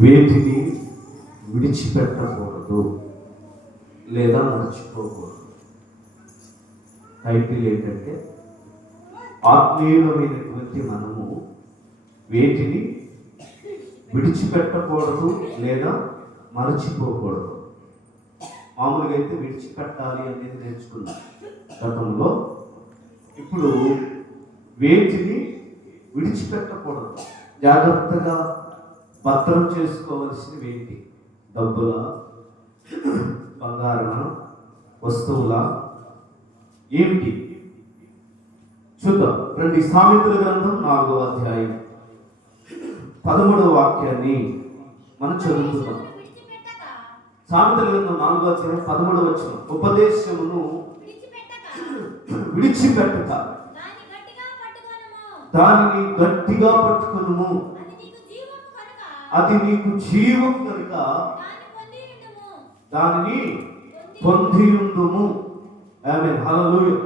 వేటిని విడిచిపెట్టకూడదు లేదా మర్చిపోకూడదు. టైటిల్ ఏంటంటే ఆత్మీయులమైనటువంటి మనము వేటిని విడిచిపెట్టకూడదు లేదా మరచిపోకూడదు. మామూలుగా అయితే విడిచిపెట్టాలి అనేది నేర్చుకున్నాం గతంలో. ఇప్పుడు వేటిని విడిచిపెట్టకూడదు, జాగ్రత్తగా భద్రం చేసుకోవలసిన వేటి? డబ్బుల, బంగారమా, వస్తువుల, ఏమిటి? చూద్దాం రండి. సామెతల గ్రంథం 4వ అధ్యాయం 13వ వాక్యాన్ని మనం చదువుతున్నాం. సామెతల గ్రంథం 4వ అధ్యాయం 13వ వచనం. ఉపదేశమును విడిచిపెట్టక దానిని గట్టిగా పట్టుకొనుము, అది నీకు జీవం కనుక దానిని పొందియుండుము. ఆమేన్. హల్లెలూయా,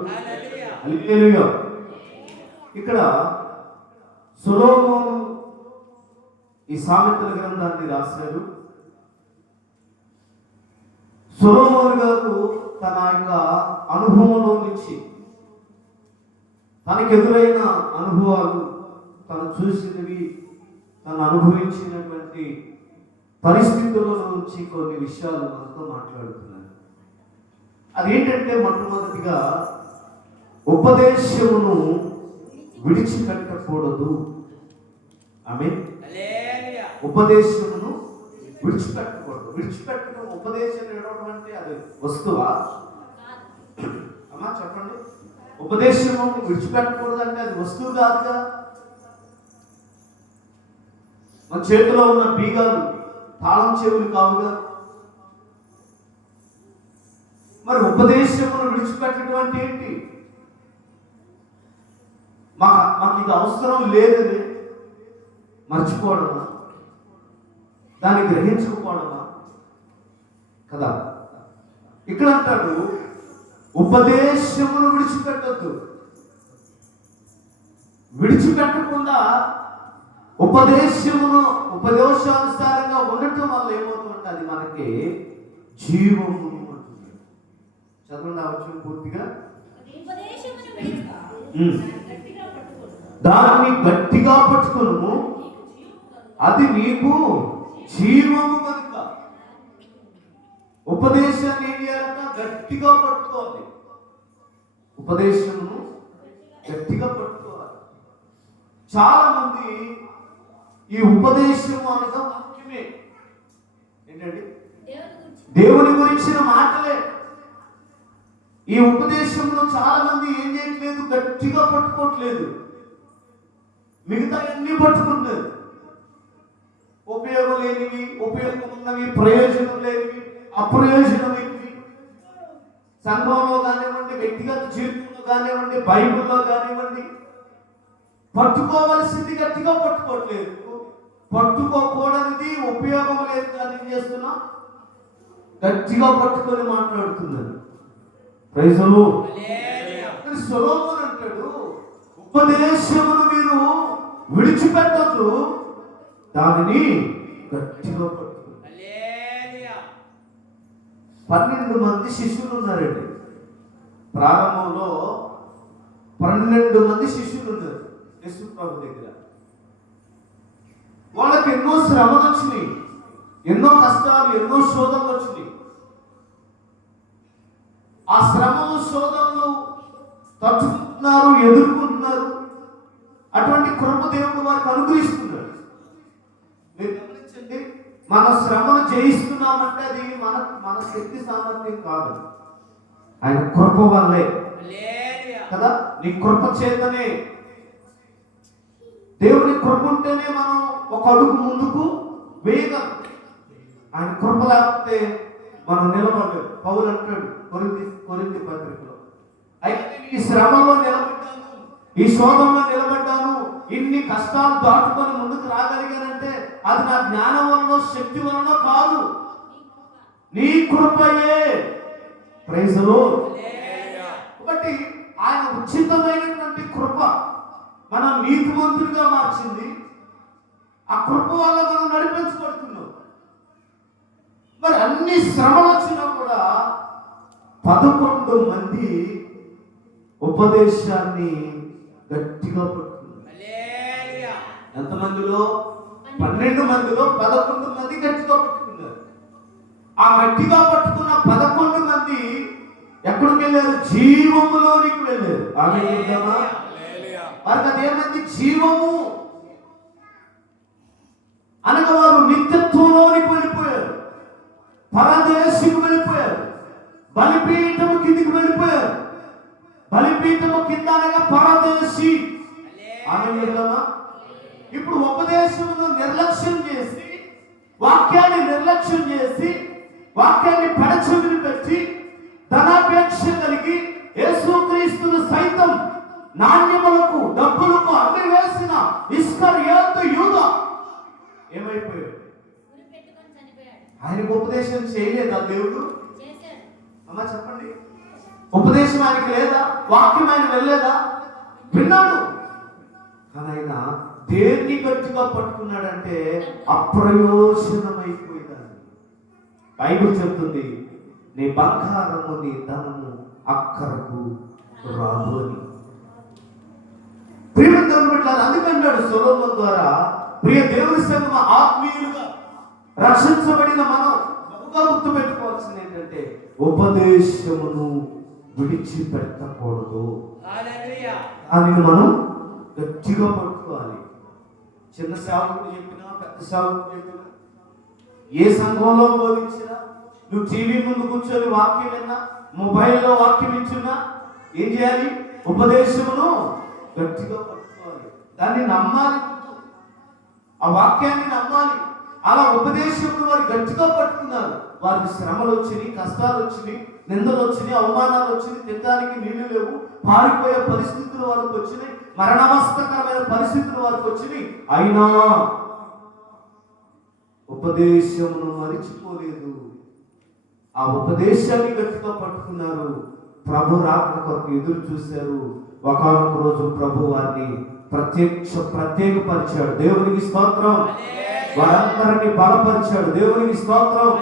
హల్లెలూయా. ఇక్కడ సొలొమోను ఈ సామెతల గ్రంథాన్ని రాశారు. సొలొమోను గారు తన యొక్క అనుభవంలో నుంచి, తనకు ఎదురైన అనుభవాలు, తను చూసినవి, తను అనుభవించినటువంటి పరిస్థితుల నుంచి కొన్ని విషయాలు మనతో మాట్లాడుతున్నారు. అదేంటంటే మొట్టమొదటిగా ఉపదేశమును విడిచిపెట్టకూడదు. ఆమేన్. ఉపదేశమును విడిచిపెట్టకూడదు. విడిచిపెట్టడం, ఉపదేశం ఇవ్వడం అంటే అది వస్తువా? అమ్మా చెప్పండి. ఉపదేశము విడిచిపెట్టకూడదు అంటే అది వస్తువు కాదుగా. మన చేతిలో ఉన్న బీగాలు తాళం చెవులు కావుగా. మరి ఉపదేశమును విడిచిపెట్టడం అంటే ఏంటి? మాకు ఇది అవసరం లేదని మర్చిపోవడమా? దాన్ని గ్రహించుకోవడమా? కదా. ఇక్కడ అంటాడు ఉపదేశమును విడిచిపెట్టద్దు. విడిచిపెట్టకుండా ఉపదేశానుసారంగా ఉండటం వల్ల ఏమవుతుందంటే అది మనకి జీవము ఉంటుంది. చదవండి ఆ వచనం పూర్తిగా. దాన్ని గట్టిగా పట్టుకొనుము, అది నీకు జీవము కనుక. ఉపదేశాన్ని ఏం చేయాలంట? గట్టిగా పట్టుకోవాలి. ఉపదేశమును గట్టిగా పట్టుకోవాలి. చాలా మంది ఈ ఉపదేశము అనగా వాక్యమే ఏంటండి? దేవుని గురించిన మాటలే. ఈ ఉపదేశంలో చాలా మంది ఏం చేయట్లేదు? గట్టిగా పట్టుకోవట్లేదు. మిగతా అన్ని పట్టుకుంటారు. ఉపయోగం లేనివి, ఉపయోగం ఉన్నవి, ప్రయోజనం లేనివి, అప్రయోజనమైనవి. సంఘంలో కానివ్వండి, వ్యక్తిగత జీవితంలో కానివ్వండి, బైబిల్లో కానివ్వండి, పట్టుకోవలసింది గట్టిగా పట్టుకోవట్లేదు. పట్టుకోకూడనిది, ఉపయోగం లేదు కానీ ఏం చేస్తున్నా? గట్టిగా పట్టుకొని మాట్లాడుతున్నారు. Praise the lord. సొలొమోను అంటాడు ఉపదేశమును మీరు విడిచిపెట్టొద్దు, దానిని గట్టిగా పట్టుకో. 12 మంది శిష్యులు ఉన్నారండి. ప్రారంభంలో 12 మంది శిష్యులు ఉన్నారు యేసు ప్రభు దగ్గర. వాళ్ళకి ఎన్నో శ్రమలు వచ్చినాయి, ఎన్నో కష్టాలు, ఎన్నో శోధనలు వచ్చినాయి. ఆ శ్రమలు, శోధనలు తట్టుకుంటున్నారు, ఎదుర్కొంటున్నారు. అటువంటి కృప దేవుడు వారికి అనుగ్రహిస్తున్నాడు. మీరు గమనించండి, మన శ్రమను జయిస్తున్నామంటే అది మన శక్తి సామర్థ్యం కాదు, ఆయన కృప వల్లే కదా. నీ కృప చేతనే, దేవుని కృప ఉంటేనే మనం ఒక అడుగు ముందుకు వేయగలం. ఆయన కృప లేకపోతే మనం నిలబడలేము. పౌలు అంటాడు కొరింథీ పత్రికలో, అయితే ఈ శ్రమలో నిలబడ్డాను, ఈ శోధంలో నిలబడ్డాను, ఇన్ని కష్టాలు దాటుకొని ముందుకు రాగలిగానంటే అది నా జ్ఞానం వలన, శక్తి వలన కాదు, నీ కృపయే. Praise the lord. కాబట్టి ఆయన ఉచితమైనటువంటి కృప మన నీతిమంతులుగా మార్చింది. ఆ కృప వల్ల మనం నడిపించబడుతున్నాం. మరి అన్ని శ్రమలు వచ్చినా కూడా 11 మంది ఉపదేశాన్ని గట్టిగా పట్టుకున్నారు. ఎంతమందిలో? 12 మందిలో 11 మంది గట్టిగా పట్టుకున్నారు. ఆ గట్టిగా పట్టుకున్న 11 మంది ఎక్కడికి వెళ్ళారు? జీవములోనికి వెళ్ళారు. వారికి అదేమంది? జీవము అనగా వారు నిత్యత్వంలోనికి వెళ్ళిపోయారు, పరదేశికి వెళ్ళిపోయారు, బలిపీఠము కిందికి వెళ్ళిపోయారు. బలిపీఠము కింద అనగా పరదేశి. ఇప్పుడు ఉపదేశమును నిర్లక్ష్యం చేసి, వాక్యాన్ని నిర్లక్ష్యం చేసి, వాక్యాన్ని పెడచెవిని పెట్టి, ధనాపేక్ష కలిగి యేసుక్రీస్తును సైతం నాణ్యములకు డబ్బులకు అమ్మి వేసిన ఇస్కరియోతు యూదా ఏమైపోయాడు? ఆయనకు ఉపదేశం చేయలేదా దేవుడు? అమ్మా చెప్పండి. ఉపదేశం ఆయనకి లేదా? వాక్యం ఆయన వెళ్ళలేదా? విన్నాడు. కానీ ఆయన దేన్ని గట్టిగా పట్టుకున్నాడంటే అప్రయోజనమైపోయిందని బైబిల్ చెప్తుంది. నీ బంగారము నీ ధనము అక్కరకు రాదు అని. అందుకంటాడు సొలొమోను ద్వారా, ప్రియ దేవుని సంగమ ఆత్మీయులుగా రక్షించబడిన మనం బహుగా గుర్తు పెట్టుకోవాల్సింది ఏంటంటే ఉపదేశమును విడిచిపెట్టకూడదు. దానిని మనం గట్టిగా పట్టుకోవాలి. చిన్న సేవకుడు చెప్పినా, పెద్ద సేవకుడు చెప్పినా, ఏ సంఘంలో బోధించినా, నువ్వు టీవీ ముందు కూర్చొని వాక్యం విన్నా, మొబైల్లో వాక్యం ఇచ్చినా ఏం చేయాలి? ఉపదేశమును గట్టిగా పట్టుకోవాలి. దాన్ని నమ్మాలి, ఆ వాక్యాన్ని నమ్మాలి. అలా ఉపదేశంలో వారు గట్టిగా పట్టుకున్నారు. వారికి శ్రమలు వచ్చినాయి, కష్టాలు వచ్చినాయి, నిందలు వచ్చినాయి, అవమానాలు వచ్చినాయి, తినడానికి నీళ్లు లేవు, పారిపోయే పరిస్థితులు వారికి వచ్చినాయి, మరణావస్థకరమైన పరిస్థితులు వారికి వచ్చినాయి. అయినా ఉపదేశమును మరిచిపోలేదు. ఆ ఉపదేశాన్ని గట్టిగా పట్టుకున్నారు. ప్రభు రాకడ కొరకు ఎదురు చూశారు. ఒకానొక రోజు ప్రభు వారిని ప్రత్యేకపరిచాడు. దేవునికి స్తోత్రం. వారందరినీ బలపరిచాడు. దేవునికి స్తోత్రం.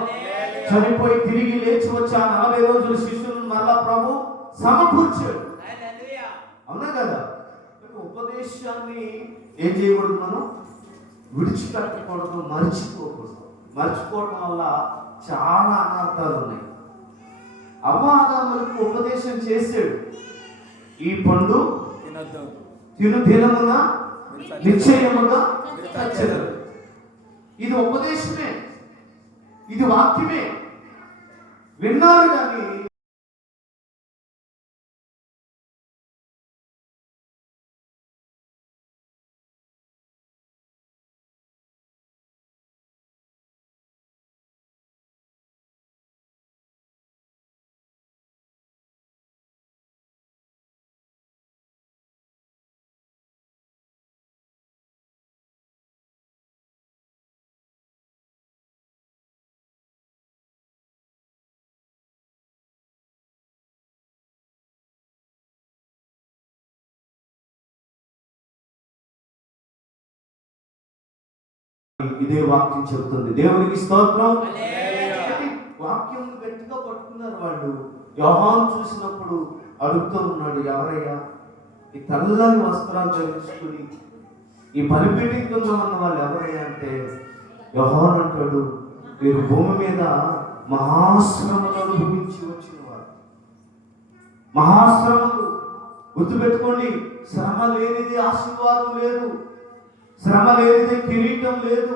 చనిపోయి తిరిగి లేచి వచ్చి ఆ 40 రోజులు శిష్యులను మరలా ప్రభు సమకూర్చాడు. అవునా కదా? ఉపదేశాన్ని ఏం చేయకూడదు? మనం విడిచిపెట్టకూడదు, మర్చిపోకూడదు. మర్చిపోవడం వల్ల చాలా అనర్థాలు ఉన్నాయి. అవ్వాదాములకు ఉపదేశం చేశాడు. ఈ పండు తిను దినమున నిశ్చయముగా చచ్చెదరు. ఇది ఉపదేశమే, ఇది వాక్యమే. విన్నారు కానీ ఇదే వాక్యం చెబుతుంది. దేవునికి స్తోత్రం. వాక్యం గట్టిగా పట్టుకున్నారు వాళ్ళు. యోహాను చూసినప్పుడు అడుగుతూ ఉన్నాడు, ఎవరయ్యా ఈ తెల్లని వస్త్రాలు ధరించుకుని ఈ బలిపీఠం కింద ఉన్న వాళ్ళు ఎవరయ్యా అంటే, యోహాను అంటాడు, వీరు భూమి మీద మహాశ్రమలు అనుభవించి వచ్చిన వారు. మహాశ్రమలు గుర్తుపెట్టుకోండి. శ్రమ లేనిది ఆశీర్వాదం లేదు, శ్రమ లేనిదే కిరీటం లేదు,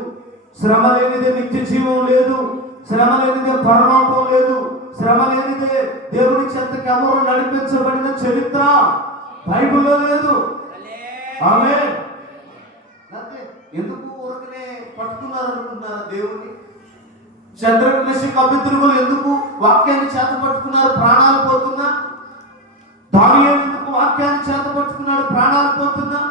శ్రమ లేనిదే నిత్య జీవం లేదు, శ్రమ లేనిదే పరలోకం లేదు, శ్రమ లేనిదే దేవుని చెంతకి ఎవరు నడిపించబడిన చరిత్ర బైబిల్లో లేదు. ఆమేన్. ఎందుకు ఊరకనే పట్టుకున్నారు అనుకుంటున్నారా దేవుని? శద్రకు మెషకు అబేద్నెగోలు ఎందుకు వాక్యాన్ని చేత పట్టుకున్నారు? ప్రాణాలు పోతున్నా. దానియేలు ఎందుకు వాక్యాన్ని చేత పట్టుకున్నాడు? ప్రాణాలు పోతున్నా.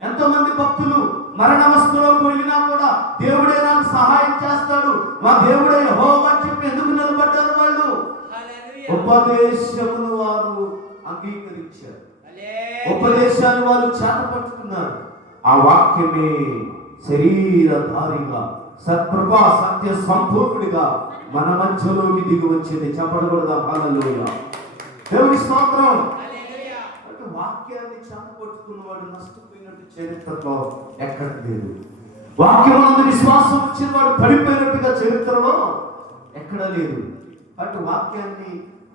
ఎంతో మంది భక్తులు మరణావస్థలోకి వెళ్ళినా కూడా దేవుడే నాకు సహాయం చేస్తాడు, మా దేవుడే యెహోవా అని చెప్పి ఎందుకు నిలబడ్డారు? వాళ్ళు ఉపదేశమును వారు అంగీకరించారు, ఉపదేశాన్ని వారు చేత పట్టుకున్నారు. ఆ వాక్యమే శరీరధారిగా సత్కృపా సత్య సంపూర్ణుడిగా మన మధ్యలోకి దిగి వచ్చింది. చెప్పకూడదా? హల్లెలూయా. దేవుని స్తోత్రం. అంటే వాక్యాన్ని చెంపొట్టుకున్నవాడు నష్టపోయినట్టు చరిత్రలో ఎక్కడ లేదు. వాక్యమునందు విశ్వాసం వచ్చిన వాడు పడిపోయినట్టుగా చరిత్రలో ఎక్కడ లేదు. అటు వాక్యాన్ని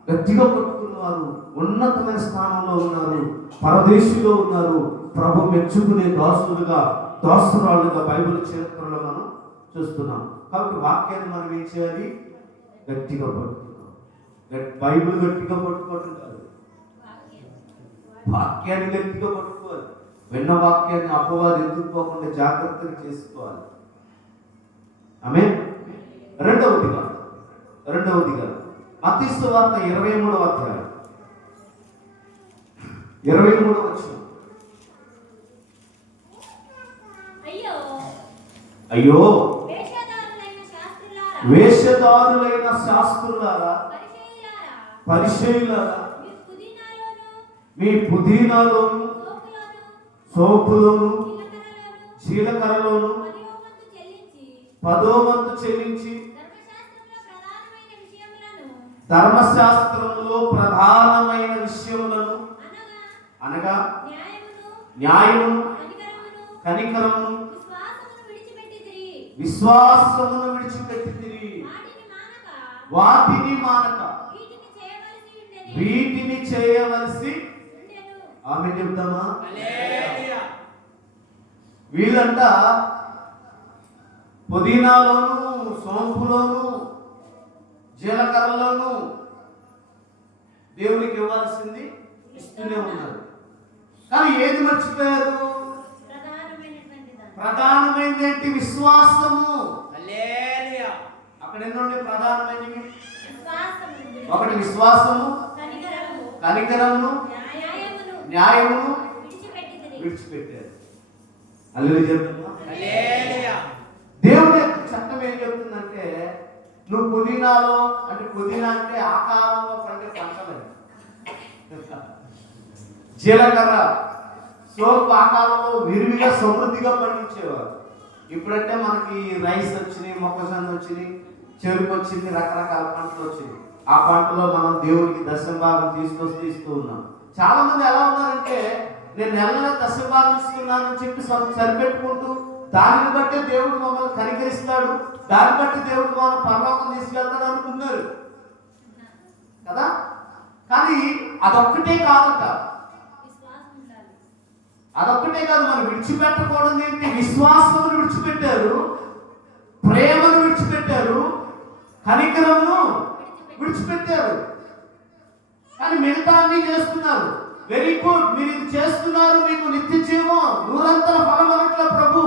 గట్టిగా పట్టుకున్న వారు ఉన్నతమైన స్థానంలో ఉన్నారు, పరదేశిలో ఉన్నారు, ప్రభు మెచ్చుకునే దాసురాలుగా బైబిల్ చరిత్రలో మనం చూస్తున్నాం. కాబట్టి వాక్యాన్ని మనం ఏం చేయాలి? గట్టిగా పట్టుకున్నాం. బైబిల్ గట్టిగా పట్టుకోవటం కాదు, వాక్యాన్ని గట్టిగా పట్టుకోవాలి. విన్న వాక్యాన్ని అపవాది ఎత్తుకుపోకుండా జాగ్రత్తగా చేసుకోవాలి. ఆమేన్. రెండవదిగా మత్తయి సువార్త 23వ అధ్యాయం 23వ వచనం. అయ్యో వేషధారులైన శాస్త్రులారా, పరిసయ్యులారా, మీ పుదీనాలోను సోపులోను జీలకర్రలోను 10వ వంతు చెల్లించి ధర్మశాస్త్రంలో ప్రధానమైన విషయములను అనగా న్యాయమును కనికరమును విశ్వాసమును విడిచిపెట్టితిరి. వాటిని మానక వీటిని చేయవలసి. ఆమె చెప్తామా? వీళ్ళంట పుదీనాలోను సోంపులోను జీలకర్రలోను దేవునికి ఇవ్వాల్సింది ఇస్తూనే ఉన్నారు. కానీ ఏది మర్చిపోయారు? ప్రధానమైనది విశ్వాసము. అక్కడ ఎన్నుండి ప్రధానమైనవి? ఒకటి విశ్వాసము, కనికరమును, న్యాయమును విడిచిపెట్టారు. హల్లెలూయా చెప్తున్నా. దేవుని యొక్క చట్టం ఏం చెప్తుందంటే, నువ్వు పుదీనాలో అంటే పుదీనా అంటే ఆ కాలంలో పండే పంటలే. జీలకర్ర సోపు ఆ కాలంలో విరివిగా సమృద్ధిగా పండించేవారు. ఇప్పుడంటే మనకి రైస్ వచ్చినాయి, మొక్కజొన్న వచ్చినాయి, చెరుకు వచ్చింది, రకరకాల పంటలు వచ్చినాయి. ఆ పంటలో మనం దేవునికి దశభాగం తీసుకొచ్చి ఇస్తూ ఉన్నాం. చాలా మంది ఎలా ఉన్నారంటే, నేను నెలలో దశభాగం ఇస్తున్నానని చెప్పి సరిపెట్టుకుంటూ దానిని బట్టి దేవుడు మమ్మల్ని కనికరిస్తాడు, దాన్ని బట్టి దేవుడు మమ్మల్ని పరలోకం తీసుకెళ్తాడు అనుకున్నారు కదా. కానీ అదొక్కటే కాదట, అదొక్కటే కాదు. మనం విడిచిపెట్టకూడదు ఏంటి? విశ్వాసమును విడిచిపెట్టారు, ప్రేమను విడిచిపెట్టారు, కనికరమును విడిచిపెట్టారు. కానీ మిగతా అన్ని చేస్తున్నారు. వెరీ గుడ్, మీరు ఇది చేస్తున్నారు, మీకు నిత్య జీవం, నూరంతర ఫలమనట్ల ప్రభు.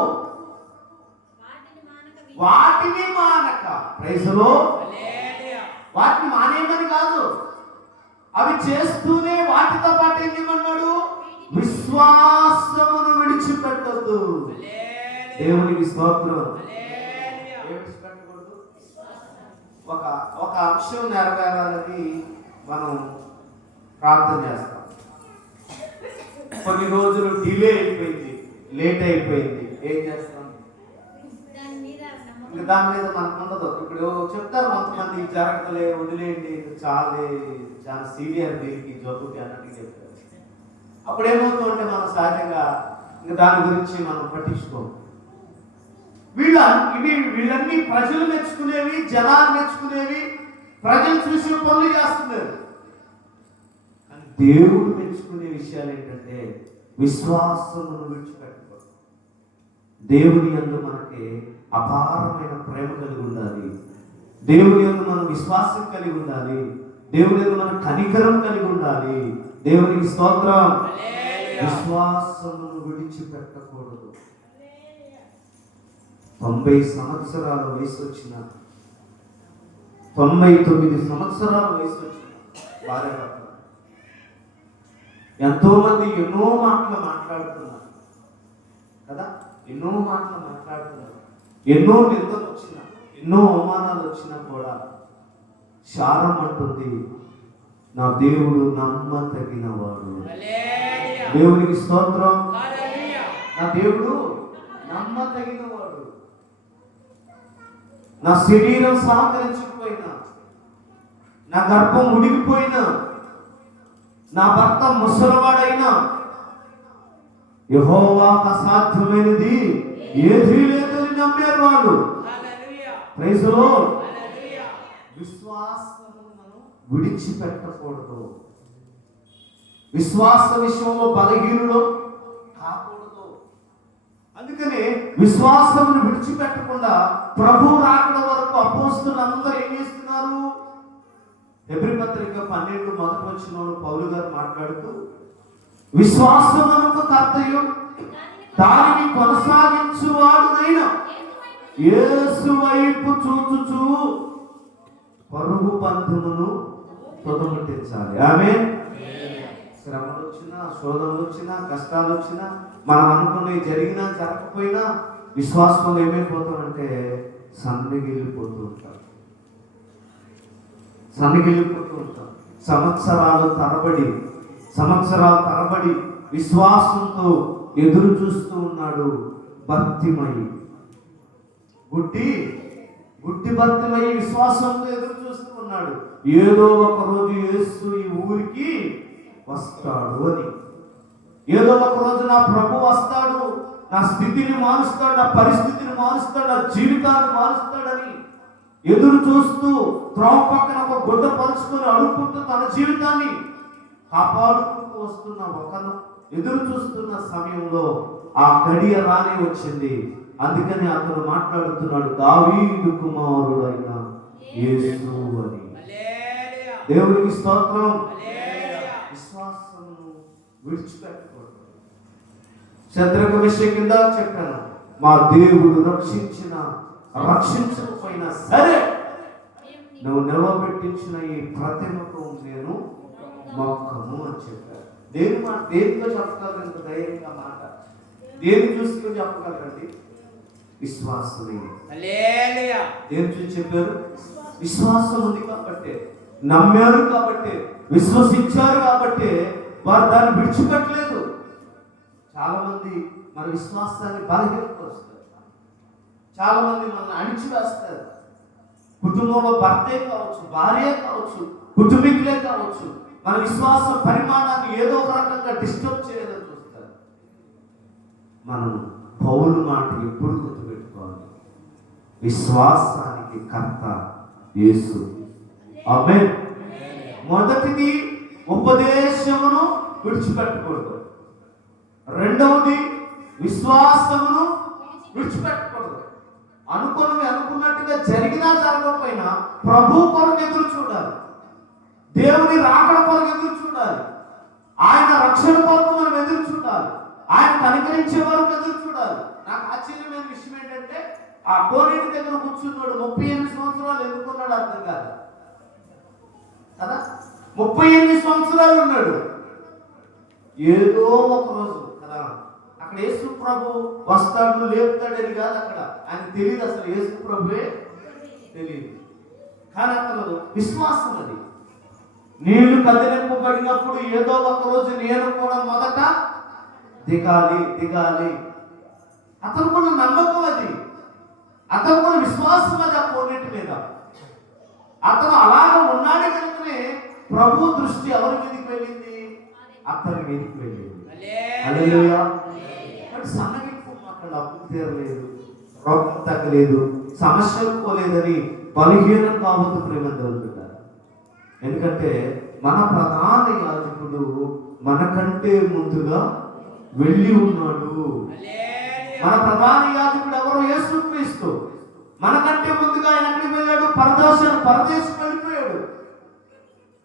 వాటిని మానక, ప్రైజ్ లార్డ్, వాటిని మానేయమని కాదు, అవి చేస్తూనే వాటితో పాటు ఏం చేయమన్నాడు? విశ్వాసమును విడిచిపెట్టద్దు. దేవునికి స్తోత్రం. విడిచిపెట్టకూడదు. ఒక అంశం నెరవేరాలని మనం ప్రార్థన చేస్తాం. కొన్ని రోజులు డిలే అయిపోయింది, లేట్ అయిపోయింది, ఏం చేస్తాం? దాని మీద మనకు ఉండదు. ఇప్పుడు చెప్తారు కొంతమంది, జరగలే, వదిలేయండి, చాలా సీనియర్ దీనికి జబ్బుకి అన్నట్టు చెప్తారు. అప్పుడు ఏమవుతుందంటే మనం సహజంగా ఇంకా దాని గురించి మనం పట్టించుకోము. వీళ్ళన్నీ ప్రజలు మెచ్చుకునేవి, జనాలు మెచ్చుకునేవి, ప్రజలు చూసిన పనులు చేస్తున్నారు. కానీ దేవుడు మెచ్చుకునే విషయాలు ఏంటంటే విశ్వాసమును విడిచిపెట్టుకో. దేవుని యందు మనకి అపారమైన ప్రేమ కలిగి ఉండాలి, దేవుని యందు మనం విశ్వాసం కలిగి ఉండాలి, దేవుని యందు మనం కనికరం కలిగి ఉండాలి. దేవునికి స్తోత్రం. విశ్వాసమును విడిచిపెట్టకూడదు. 90 సంవత్సరాల వయసు వచ్చిన, 99 సంవత్సరాల వయసు వచ్చిన భార్య భర్త ఎంతో మంది ఎన్నో మాటలు మాట్లాడుతున్నారు కదా, ఎన్నో మాటలు మాట్లాడుతున్నారు. ఎన్నో నిందలు వచ్చినా, ఎన్నో అవమానాలు వచ్చినా కూడా శారం అంటుంది, నా దేవుడు నమ్మతగినవాడు. దేవునికి స్తోత్రం. నా దేవుడు నమ్మతగిన తగిన వాడు. నా శరీరం సహకరించకపోయినా, నా గర్భం ఉడికిపోయినా, నా భర్త ముసలివాడైనా, యెహోవాకు అసాధ్యమైనది ఏదీ లేదని నమ్మారు వాళ్ళు. Praise the lord. విశ్వాసమును మనం విడిచిపెట్టకూడదు. విశ్వాస విషయంలో బలహీనులు కాకూడదు. అందుకని విశ్వాసమును విడిచిపెట్టకుండా ప్రభు రాకడ వరకు అపోస్తలులు అందరూ ఏం చేస్తున్నారు? హెబ్రీ పత్రిక 12 మొదటి వచనంలో పౌలు గారు మాట్లాడుతూ, విశ్వాసమునకు కర్తయు దానిని కొనసాగించువాడునైన యేసు వైపు చూచుచు పరుగు పంథమును తుదముట్టించాలి. ఆమేన్. శ్రమలు వచ్చినా, శోధనలు వచ్చినా, కష్టాలు వచ్చినా, మనం అనుకున్నవి జరిగినా జరగకపోయినా విశ్వాసంలో ఏమైపోతామంటే సన్నగిల్లిపోతూ ఉంటాం. సంవత్సరాల తరబడి విశ్వాసంతో ఎదురు చూస్తూ ఉన్నాడు భర్తిమయి. గుడ్డి భర్తిమయి విశ్వాసంతో ఎదురు చూస్తూ ఉన్నాడు. ఏదో ఒక రోజు యేసు ఈ ఊరికి వస్తాడు అని, ఏదో ఒక రోజు నా ప్రభు వస్తాడు, నా స్థితిని మారుస్తాడు, నా పరిస్థితిని మారుస్తాడు, నా జీవితాన్ని మారుస్తాడని ఎదురు చూస్తూ త్రోవ పక్కన ఒక గుడ్డ పరుచుకొని అడుక్కుంటూ తన జీవితాన్ని కాపాడుకుంటూ వస్తున్న ఒకను ఎదురు చూస్తున్న సమయంలో ఆ గడియ రానే వచ్చింది. అందుకని అతను మాట్లాడుతున్నాడు, దావీదు కుమారుడైన యేసు అని. దేవునికి స్తోత్రం. విశ్వాసమును విడిచిపెట్టకూడదు. శత్రుక విషయం కింద చెప్పాను, మా దేవుడు రక్షించకపోయినా సరే నువ్వు నిలవబెట్టించిన ఈ ప్రతిమకు నేను మొక్కము అని చెప్పారు. దేనితో చెప్పగలరు? ఇంత ధైర్యంగా మాట దేని చూసుకొని చెప్పగలరండి? విశ్వాసమే. దేని చూసి చెప్పారు? విశ్వాసం ఉంది కాబట్టి, నమ్మారు కాబట్టి, విశ్వసించారు కాబట్టి వారు దాన్ని విడిచిపెట్టలేదు. చాలా మంది మన విశ్వాసాన్ని బలహీనపరుస్తారు, చాలా మంది మనల్ని అణిచివేస్తారు. కుటుంబంలో భర్తే కావచ్చు, భార్య కావచ్చు, కుటుంబీకులే కావచ్చు, మన విశ్వాస పరిమాణాన్ని ఏదో ఒక రకంగా డిస్టర్బ్ చేయాలని చూస్తారు. మనం పౌలు మాట ఎప్పుడు గుర్తుపెట్టుకోవాలి, విశ్వాసానికి కర్త యేసు. ఆమేన్. మొదటిది ఉపదేశమును విడిచిపెట్టకూడదు. రెండవది విశ్వాసమును విడిచిపెట్టకూడదు. అనుకున్నట్టుగా జరిగినా జరగకపోయినా ప్రభు కొరకు ఎదురు చూడాలి, దేవుని రాకడ కొరకు ఎదురు చూడాలి, ఆయన రక్షణ కొరకు మనం ఎదురు చూడాలి, ఆయన కనికరించే వరకు ఎదురు చూడాలి. నాకు ఆశ్చర్యమైన విషయం ఏంటంటే, ఆ కోనేటి దగ్గర కూర్చున్నాడు 38 సంవత్సరాలు ఎందుకున్నాడు అర్థం కాదు కదా. 38 సంవత్సరాలు ఉన్నాడు. ఏదో ఒక రోజు కదా అక్కడ యేసు ప్రభు వస్తాడు లేపుతాడని కాదు, అక్కడ ఆయన తెలియదు, అసలు యేసు ప్రభువే తెలియదు. కానీ అతను విశ్వాసం అది. నీళ్లు కదిలింపబడినప్పుడు ఏదో ఒక రోజు నేను కూడా మొదట దిగాలి. అతను కూడా నమ్మకం అది, అతను కూడా విశ్వాసం అది. ఆ కోనేటి మీద అతను అలాగ ఉన్నాడు కనుకనే ప్రభు దృష్టి ఎవరి మీదకి వెళ్ళింది? అతని మీదకి వెళ్ళింది. హల్లెలూయా. సన్నగిప్పు అక్కడ అప్పు తీరలేదు, రోగం తగ్గలేదు, సమస్యలు పోలేదని బలహీనం కావద్దు ప్రేమ జరుగుతుంటారు. ఎందుకంటే మన ప్రధాన యాజకుడు మనకంటే ముందుగా వెళ్ళి ఉన్నాడు. మన ప్రధాన యాజకుడు ఎవరో? యేసుక్రీస్తు. మనకంటే ముందుగా ఆయన ఎక్కడికి వెళ్ళాడు? పరదేశం వెళ్ళిపోయాడు.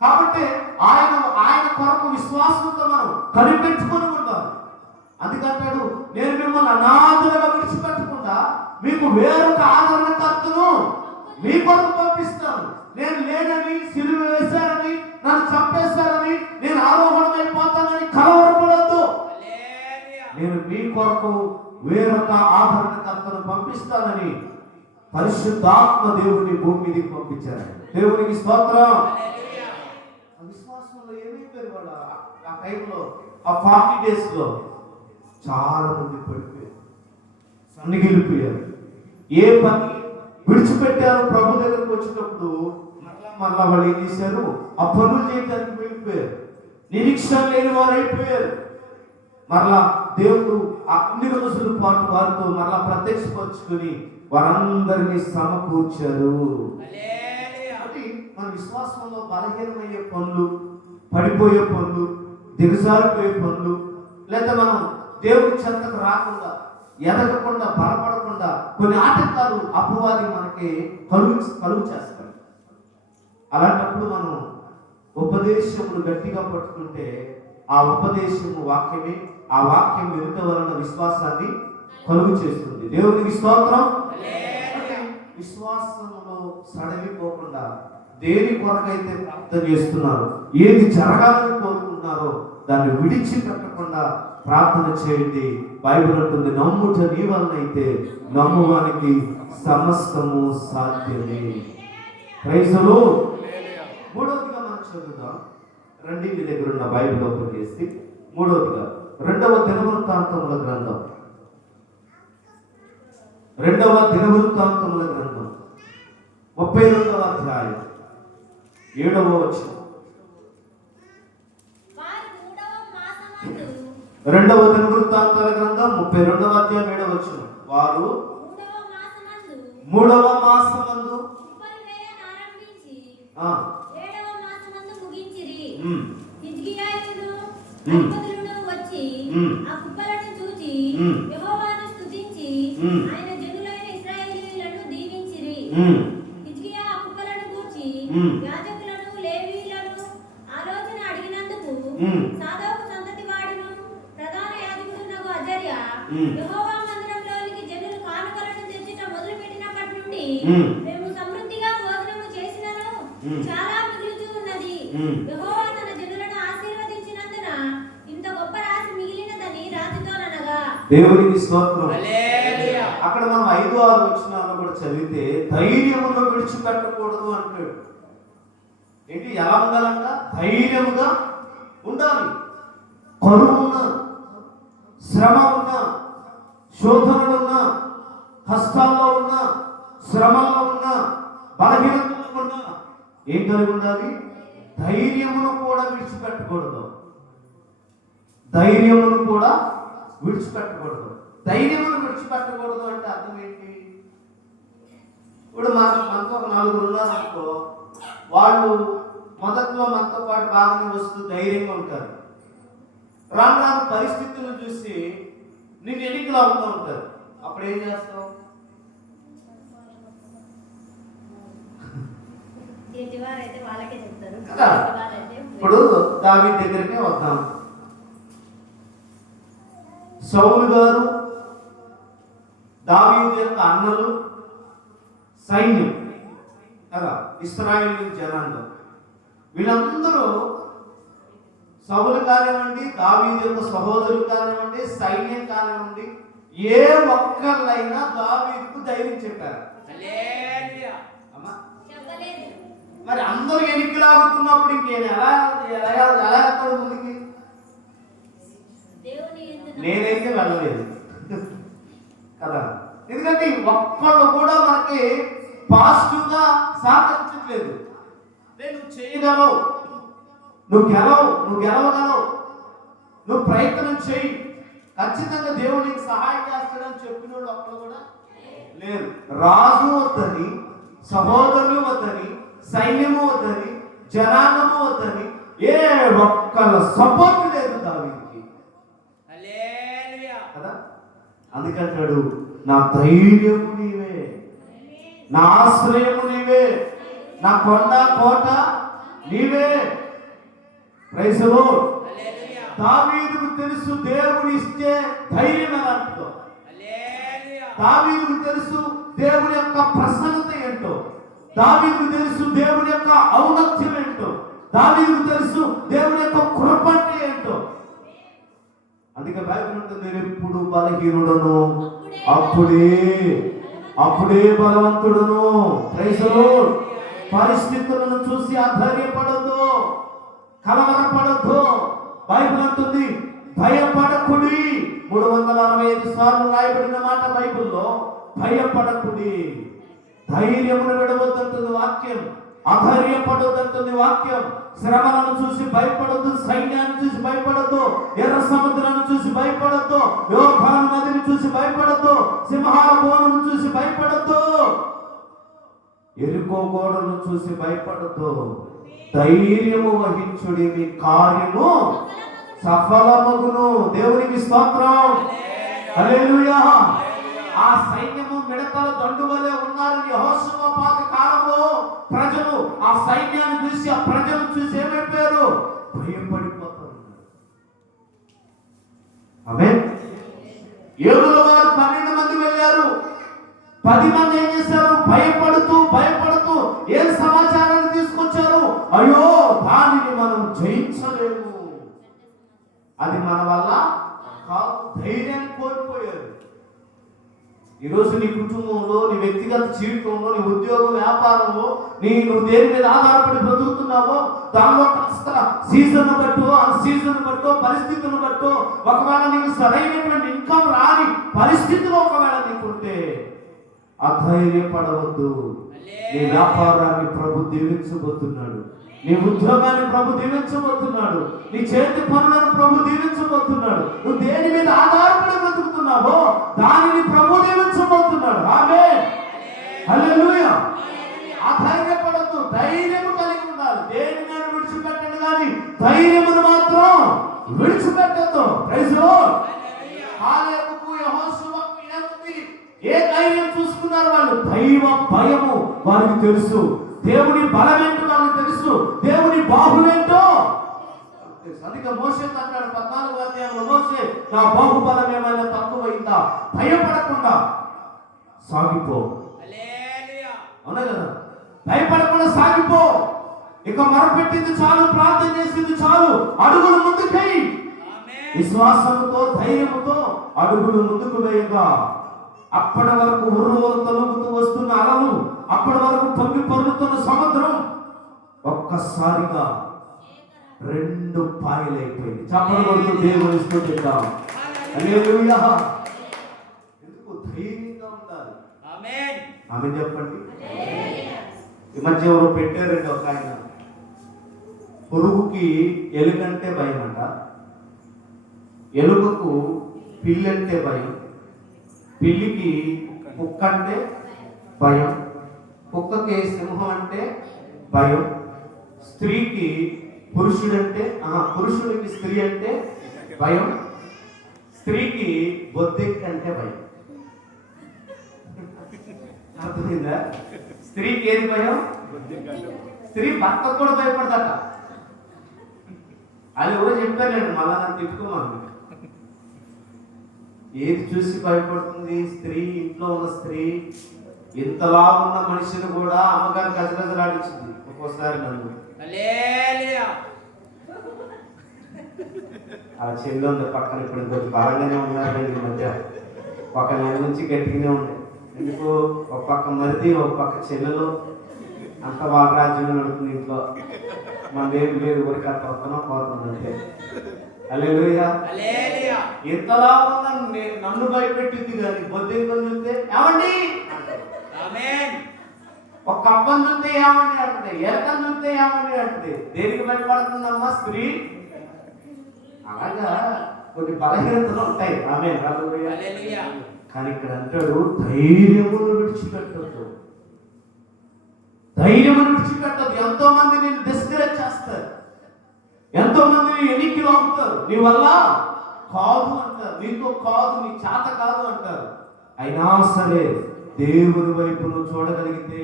కాబట్టి ఆయన కొరకు విశ్వాసంతో మనం కనిపెట్టుకుని ఉండాలి. అందుకంటాడు, నేను మిమ్మల్ని అనాథులుగా విడిచిపెట్టకుండా మీకు వేరొక ఆదరణకర్తను మీ కొరకు పంపిస్తాను. నేను లేనని, సిలువ వేశారని, నన్ను చంపేశారని, నేను ఆరోహణమైపోతానని కలవరపడద్దు. నేను మీ కొరకు వేరొక ఆదరణకర్తను పంపిస్తానని పరిశుద్ధాత్మ దేవుని భూమి మీదకి పంపించారు. దేవునికి స్తోత్రం. విశ్వాసంలో ఏమైపోయారు వాళ్ళు ఆ టైంలో, ఆ 40 days లో చాలా మంది పడిపోయారు. సన్నగిలిపోయారు. ఏ పని విడిచిపెట్టారు ప్రభు దగ్గరకు వచ్చినప్పుడు మరలా వాళ్ళు ఏం చేశారు? ఆ పనులు చేయడానికి వెళ్ళిపోయారు. నిరీక్షణ లేని వారు అయిపోయారు. మరలా దేవుడు అన్ని రోజుల పాటు వారితో మరలా ప్రత్యక్షపరుచుకొని వారందరినీ సమకూర్చారు. మన విశ్వాసంలో బలహీనమయ్యే పనులు, పడిపోయే పనులు, దిగజారిపోయే పనులు, లేదా మనం దేవుడి చెంతకు రాకుండా, ఎదగకుండా, బలపడకుండా కొన్ని ఆటంకాలు అపవాది మనకి కలుగు చేస్తాడు. అలాంటప్పుడు మనం ఉపదేశములు గట్టిగా పట్టుకుంటే ఆ ఉపదేశము వాక్యమే, ఆ వాక్యం వెనుక వలన విశ్వాసాన్ని కలుగు చేస్తుంది. దేవునికి స్తోత్రం. విశ్వాసంలో సడలిపోకుండా దేని కొరకైతే ప్రార్థన చేస్తున్నారు, ఏది జరగాలని కోరుకుంటున్నారో దాన్ని విడిచిపెట్టకుండా ప్రార్థన చేయండి. బైబిల్ అంటుంది, నమ్ముట నీ వలనైతే నమ్మువానికి సమస్తము సాధ్యమే. Praise the lord. మూడవదిగా మనం చదువుదాం. రండి, మీ దగ్గర ఉన్న బైబిల్ ఓపెన్ చేసి మూడవదిగా 2వ దినవృత్తాంతముల గ్రంథం, 2వ దినవృత్తాంతముల గ్రంథం 32వ అధ్యాయం 7వ వచనం. 2వ దినవృత్తాంతాల గ్రంథం 32వ అధ్యాయం 7వ వచనం. వారు 3వ మాసమందు వచ్చి ఆ కుప్పలను చూచి యెహోవాను స్తుతించి ఆయన జనులైన ఇశ్రాయేలీయులను దీవించిరి. హిజ్కియా ఆ కుప్పలను గూర్చి యాజకులను, లేవీయులను ఆలోచన అడిగినందుకు సాదోకు సంతతి వాడును ప్రధాన యాజకుడునగు అజర్యా యెహోవా మందిరంలోనికి జనులు కానుకలను తెచ్చుట మొదలుపెట్టినప్పటి నుండి మేము సమృద్ధిగా భోజనము చేసినను చాలా మిగులుతూ ఉన్నది. యెహోవా తన జనులను ఆశీర్వదించినందున ఇంత గొప్ప రాశి మిగిలినదని రాజుతోననగా. దేవునికి స్తోత్రం. అక్కడ మనం 5-6 వచనాల్లో కూడా చదివితే ధైర్యమును విడిచిపెట్టకూడదు అంటాడు. ఏంటి, ఎలా ఉండాలంట? ధైర్యముగా ఉండాలి. కరువు ఉన్నా, శ్రమ ఉన్నా, శోధనలున్నా, కష్టాల్లో ఉన్నా, శ్రమల్లో ఉన్నా, బలహీనతలో ఉన్నా ఏం కలిగి ఉండాలి? ధైర్యమును కూడా విడిచిపెట్టకూడదు. ధైర్యమును కూడా విడిచిపెట్టకూడదు. ధైర్యమును విడిచిపెట్టకూడదు అంటే అర్థం ఏంటి? ఇప్పుడు మనతో ఒక 4 ఉన్నారనుకో, వాళ్ళు మొదట్లో మనతో పాటు బాగానే వస్తూ ధైర్యంగా ఉంటారు. రాను రాను పరిస్థితులను చూసి నేను ఎన్నికలు అవుతూ ఉంటారు. అప్పుడు ఏం చేస్తావు? కదా. ఇప్పుడు దావీదు దగ్గరికే వద్దాం. సౌలు గారు, దావీదు యొక్క అన్నలు, సైన్యం కదా, ఇశ్రాయేలు జనాంగం, వీళ్ళందరూ సౌలు కానివ్వండి, దావీదు యొక్క సహోదరులు కానివ్వండి, సైన్యం కానివ్వండి, ఏ ఒక్కళ్ళైనా దావీదుకు ధైర్యం చెప్పారు? మరి అందరూ ఎన్నికలాగుతున్నప్పుడు ఇంకేం ఎలా వెళ్తాడు ముందుకి? నేనైతే వెళ్ళలేదు కదా. ఎందుకంటే ఒక్కళ్ళు కూడా మనకి పాజిటివ్ గా సహకరించట్లేదు. నువ్వు చేయగలవు, నువ్వు గెలవగలవు, నువ్వు ప్రయత్నం చేయి, ఖచ్చితంగా దేవుడు నీకు సహాయం చేస్తాడని చెప్పిన వాళ్ళు ఒక్కరు కూడా లేరు. రాజు వద్దని, సహోదరులు వద్దని, సైన్యము వద్దని, జనాంగము వద్దని ఏ ఒక్కళ్ళ సపోర్ట్ లేదు దావీదుకి కదా. అందుకంటాడు, నా ధైర్యము నీవే, నా ఆశ్రయము నీవే, నా కొండ కోట నీవే. Praise the lord. దావీదుకు తెలుసు దేవుడు ఇచ్చే ధైర్యం ఎలాంటిదో. దావీదుకు తెలుసు దేవుడి యొక్క ప్రసన్నత ఏంటో. దావీదుకు తెలుసు దేవుడి యొక్క ఔన్నత్యం ఏంటో. దావీదుకు తెలుసు దేవుడి యొక్క కృప అంటే ఏంటో. అందుకే బైబిల్ ఉంటుంది, నేను ఎప్పుడు బలహీనుడను అప్పుడే బలవంతుడును. Praise the lord. పరిస్థితులను చూసి అధైర్యపడొద్దు, కలవరపడొద్దు. బైబిల్ అంటుంది, భయపడకుడి. 365 సార్లు రాయబడిన మాట బైబిల్లో. భయపడకుడి, ధైర్యమును విడవద్దంటుంది వాక్యం, అధైర్యపడొద్దంటుంది వాక్యం. శ్రమలను చూసి భయపడొద్దు, సైన్యాన్ని చూసి భయపడద్దు, ఎర్ర సముద్రాన్ని చూసి భయపడద్దు, యోర్దాను నదిని చూసి భయపడద్దు, సింహాల బోనును చూసి భయపడద్దు, ఎరుకో గోడను చూసి భయపడద్దు. ధైర్యము వహించుడి, మీ కార్యము సఫలమగును. దేవునికి స్తోత్రం. హల్లెలూయా. ఆ సైన్యము మిడతల దండు వలె ఉన్నారు. యెహోషాపాతు కాలంలో ప్రజలు ఆ సైన్యాన్ని చూసి, ఆ ప్రజలు చూసి ఏమైపోయారు? భయపడిపోతారు. ఆమేన్. 7 వారు 12 మంది వెళ్ళారు. 10 మంది ఏం చేశారు? భయపడుతూ ఏం సమాచారాన్ని తీసుకొచ్చారు? అయ్యో, దానిని మనం జయించలేము, అది మన వల్ల కాదు. ధైర్యాన్ని కోల్పోయారు. ఈరోజు నీ కుటుంబంలో, నీ వ్యక్తిగత జీవితంలో, నీ ఉద్యోగం, వ్యాపారంలో నువ్వు దేని మీద ఆధారపడి బ్రతుకుతున్నావో దానిలో కాస్త సీజన్ బట్టో, అన్ సీజన్ బట్టో, పరిస్థితులను బట్టో, ఒకవేళ నీకు సరైనటువంటి ఇన్కమ్ రాని పరిస్థితులు ఒకవేళ నీకుంటే అధైర్యపడవద్దు. నీ వ్యాపారాన్ని ప్రభు దీవించబోతున్నాడు, నీ ఉద్యోగాన్ని ప్రభు దీవించబోతున్నాడు, నీ చేతి పనులను ప్రభు దీవించబోతున్నాడు. నువ్వు దేని మీద ఆధారపడి బ్రతుకుతున్నావో దానిని ప్రభు దీవించబోతున్నాడు. ఆమేన్. హల్లెలూయా. అధైర్యపడద్దు, ధైర్యము కలిగి ఉండాలి. దేని మీద విడిచిపెట్టండి, కానీ ధైర్యమును మాత్రం విడిచిపెట్టద్దు. Praise lord. కాలేబుకు, యెహోషువకు ఏముంది? ఏ ధైర్యం చూసుకున్నారు వాళ్ళు? దైవ భయము వారికి తెలుసు. దేవుని బలమేంటో వాళ్ళకి తెలుసు. దేవుని బాహువేంటో తెలుసు. అందుకే మోషే అంటాడు 14వ అధ్యాయంలో, మోషే, నా బాహుబలం ఏమైనా తక్కువైందా? భయపడకుండా సాగిపో. అవునా కదా? భయపడకుండా సాగిపో. ఇక మొరపెట్టింది చాలు, ప్రార్థన చేసింది చాలు, అడుగులు ముందుకై విశ్వాసంతో, ధైర్యంతో అడుగులు ముందుకు వేయగా అప్పటి వరకు ఉర్రూరు తొలుగుతూ వస్తున్న అలలు, అప్పటి వరకు పొంగి పొర్లుతున్న సముద్రం ఒక్కసారిగా 2 పాయలైపోయింది. చప్పట్లు దేవుని స్తుతిద్దాం. హల్లెలూయా. ఎందుకు? ధైర్యంగా ఉండాలి. ఆమేన్. ఆమేన్ చెప్పండి. ఈ మధ్య ఎవరో పెట్టారండి ఒక ఆయన, పురుగుకి ఎలుకంటే భయం అంట, ఎలుకకు పిల్లంటే భయం, పిల్లికి కుక్క అంటే భయం, కుక్కకి సింహం అంటే భయం, స్త్రీకి పురుషుడికి స్త్రీ అంటే భయం, స్త్రీకి బొద్దింక అంటే భయం. అర్థమైందా? స్త్రీకి ఏది భయం? స్త్రీ భర్త కూడా భయపడదట. అది ఎవరో చెప్పారండి, మళ్ళా నన్ను తిట్టుకోమని. ఏది చూసి భయపడుతుంది స్త్రీ? ఇంట్లో ఉన్న స్త్రీ ఇంతలా ఉన్న మనిషిని కూడా అమ్మగారు గజగజలాడించింది ఒక్కోసారి నన్ను. అలా చెల్లి ఉంది పక్కన, ఇప్పుడు కొంచెం బాగానే ఉన్నారు ఈ మధ్య. ఒక నెల నుంచి గట్టిగానే ఉండే. ఎందుకు? ఒక పక్క మరిది, ఒక పక్క చెల్లెలు, అంత వాళ్ళ రాజ్యం నడుతుంది ఇంట్లో. మనదేం లేదు, ఊరికి అట్లా వస్తున్నాం పోతున్నాం అంతే. హల్లెలూయా. ఇంతలా ఉన్న నన్ను భయపెట్టింది కానీ బొద్దింకని చూస్తే ఏమండి, ఒక కప్పని చూస్తే ఏమండి అంటే, ఎరకని చూస్తే ఏమండి అంటే, దేనికి భయపడుతుందమ్మా స్త్రీ? అలాగా కొన్ని బలహీనతలు ఉంటాయి. ఆమేన్. హల్లెలూయా. కానీ ఇక్కడ అంటాడు, ధైర్యమును విడిచిపెట్టద్దు, ధైర్యమును విడిచిపెట్టద్దు. ఎంతో మంది నేను డిస్కరేజ్ చేస్తారు, ఎంతో మంది ఎన్నికలు ఆపుతారు, నీ వల్ల కాదు అంటారు, నీతో కాదు, నీ చేత కాదు అంటారు. అయినా సరే దేవుని వైపు నువ్వు చూడగలిగితే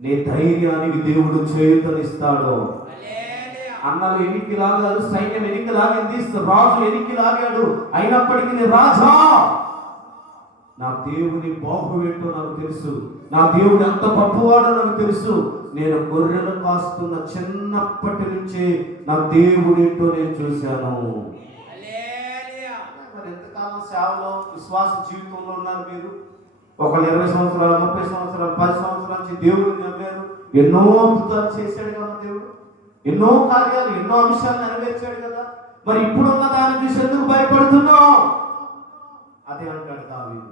నీ ధైర్యానికి దేవుడు చేయూతనిస్తాడు. అన్నలు ఎన్నిక లాగారు, సైన్యం ఎన్నిక లాగింది, రాజు ఎన్నిక లాగాడు. అయినప్పటికీ రాజా, నా దేవుని బాహువేంటో నాకు తెలుసు, నా దేవుడు ఎంత గొప్పవాడో నాకు తెలుసు. నేను గొర్రెలు కాస్తున్న చిన్నప్పటి నుంచే నా దేవుడు ఏంటో నేను చూశాను. మరి ఎంతకాలం సేవలో, విశ్వాస జీవితంలో ఉన్నారు మీరు? ఒకళ్ళు 20 సంవత్సరాలు, 30 సంవత్సరాలు, 10 సంవత్సరాల నుంచి దేవుడిని నమ్మారు. ఎన్నో అద్భుతాలు చేశాడు కదా దేవుడు, ఎన్నో కార్యాలు, ఎన్నో అంశాలు నెరవేర్చాడు కదా. మరి ఇప్పుడున్న దాన్ని చూసి ఎందుకు భయపడుతున్నావు? అదే అంటాడు దావీదు.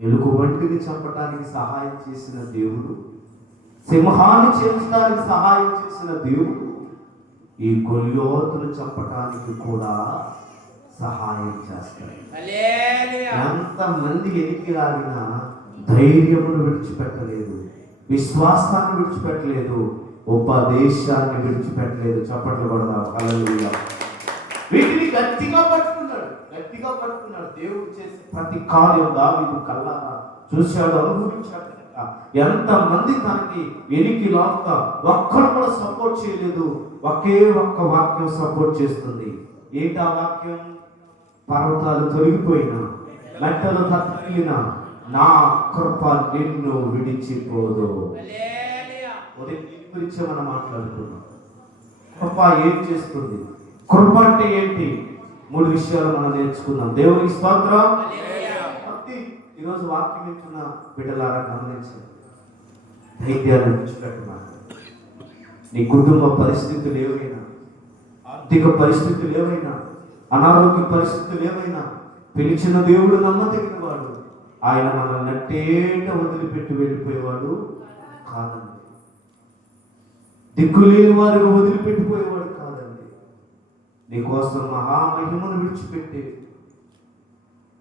ఎలుగుబంటిని చంపడానికి సహాయం చేసిన దేవుడు, సింహాన్ని చేర్చడానికి సహాయం చేసిన దేవుడు, ఈ గొల్యోతును చంపడానికి కూడా సహాయం చేస్తాడు. ఎంతమంది ఎనికి రాగినా ధైర్యమును విడిచిపెట్టలేదు, విశ్వాసాన్ని విడిచిపెట్టలేదు, ఉపదేశాన్ని విడిచిపెట్టలేదు. చప్పట్లు కొడదాం. హల్లెలూయా. వీటిని గట్టిగా పట్టుకున్నాడు. దేవుడు చేసే ప్రతి కార్యం దావీదు కల్లారా చూశాడు, అనుభవించాడు. ఎంతమంది తనకి ఎనికి లోక ఒక్కడు కూడా సపోర్ట్ చేయలేదు. ఒకే ఒక్క వాక్యం సపోర్ట్ చేస్తుంది. ఏంటా వాక్యం? పర్వతాలు తొలగిపోయినా, మెట్టలు తగిలినా నా కృప నిన్ను విడిచిపోదు. ఉదయం దీని గురించే మనం మాట్లాడుకున్నాం. కృప ఏం చేస్తుంది? కృప అంటే ఏంటి? 3 విషయాలు మనం నేర్చుకున్నాం. దేవునికి స్తోత్రం. ఈరోజు వాక్యం వింటున్న బిడ్డలారా గమనించండి. ధైర్యాన్ని విడిచిపెట్టమాట. నీ కుటుంబ పరిస్థితులు ఏవైనా, ఆర్థిక పరిస్థితులు ఏవైనా, అనారోగ్య పరిస్థితులు ఏవైనా, పిలిచిన దేవుడు నమ్మదగిన వాడు. ఆయన మనల్ని నట్టేట వదిలిపెట్టి వెళ్ళిపోయేవాడు కాదండి. దిక్కులేని వారిగా వదిలిపెట్టిపోయేవాడు కాదండి. నీకోసం మహామహిమను విడిచిపెట్టి,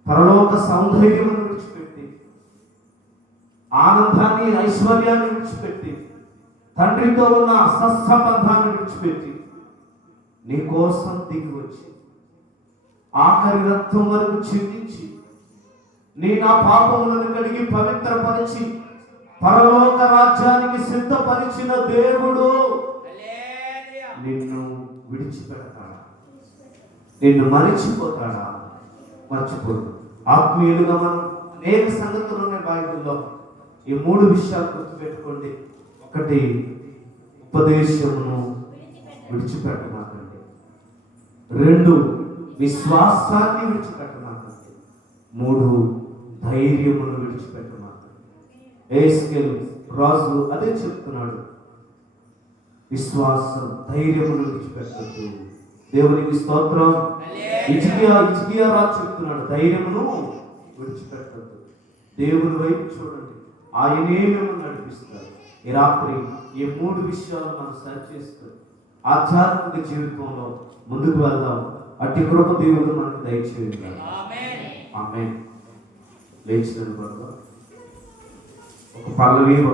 పరలోక సౌందర్యమును విడిచిపెట్టి, ఆనందాన్ని ఐశ్వర్యాన్ని విడిచిపెట్టి, తండ్రితో ఉన్న సత్సంబంధాన్ని విడిచిపెట్టి నీకోసం దిగి వచ్చి ఆఖరి రక్తం వరకు చిందించి నా పాపములను కడిగి పవిత్రపరిచి పరలోక రాజ్యానికి సిద్ధపరిచిన దేవుడు నిన్ను విడిచిపెడతాడా? నిన్ను మరిచిపోతాడా? మర్చిపోదు. ఆత్మీయులుగా మనం అనేక సంగతులు ఉన్నాయి బైబిల్లో. ఈ 3 విషయాలు గుర్తుపెట్టుకోండి. 1, ఉపదేశమును విడిచిపెట్టమాకండి. 2, విశ్వాసాన్ని విడిచిపెట్టమాకండి. 3, ధైర్యమును విడిచిపెట్టమాకండి. యేసుకేలు రాజు అదే చెప్తున్నాడు. విశ్వాసం, ధైర్యమును విడిచిపెట్టద్దు. దేవునికి స్తోత్రం. హిజ్కియా రాజు చెప్తున్నాడు, ధైర్యమును విడిచిపెట్టద్దు. దేవుని వైపు చూడండి, ఆయనే మిమ్మల్ని నడిపిస్తారు. ఈ రాత్రి ఈ 3 విషయాలు మనం సరి చేస్తూ ఆధ్యాత్మిక జీవితంలో ముందుకు వెళ్దాం. అట్టి కృప దేవుడు మనకు దయచేయండి. ఆమేన్. లేచి నిలబడదాం. ఒక పల్లవి